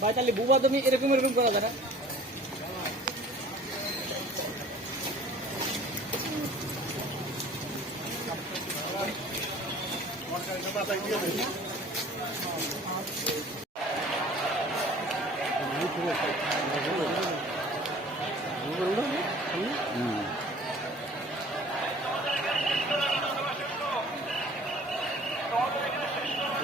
ভাই তাহলে বুবা তুমি এরকম এরকম করা যায় না এবার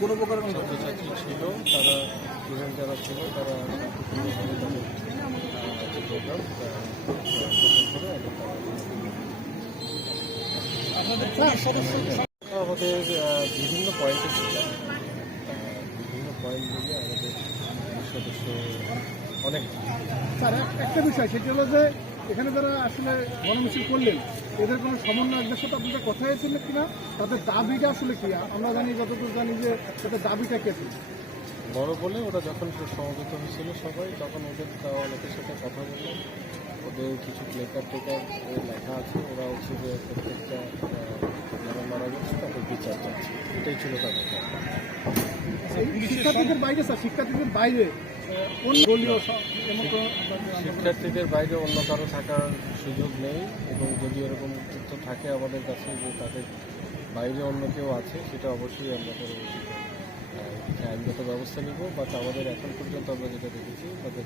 কোনো প্রকার ছাত্রছাত্রী ছিল? তারা স্টুডেন্ট যারা ছিল, তারা আমাদের বিভিন্ন পয়েন্টে ছিল। বিভিন্ন পয়েন্ট মিলে আমাদের সদস্য অনেক স্যার এক- একটা বিষয়, সেটি হলো যে এখানে যারা আসলে গণমিছিল করলেন এদের কোনো সমন্বয়কদের সাথে আপনাদের কথা হয়েছিল কিনা? তাদের দাবিটা আসলে কি? আমরা জানি যতটুকু জানি যে তাদের দাবিটা কে ছিল বড় বলে ওরা যখন সমবেত হয়েছিল সবাই তখন ওদের অনেকের সাথে কথা বললাম ওদের কিছু প্লেকার টেকার লেখা আছে ওরা হচ্ছে যে প্রত্যেকটা যারা মারা গেছে তাদের বিচার চাচ্ছে। এটাই ছিল তাদের। শিক্ষার্থীদের বাইরে স্যার শিক্ষার্থীদের বাইরে শিক্ষার্থীদের বাইরে অন্য কারও থাকার সুযোগ নেই এবং যদি এরকম তথ্য থাকে আমাদের কাছে যে তাদের বাইরে অন্য কেউ আছে, সেটা অবশ্যই আমরা করে আইনগত ব্যবস্থা নেব বা আমাদের এখন পর্যন্ত আমরা যেটা দেখেছি, তাদের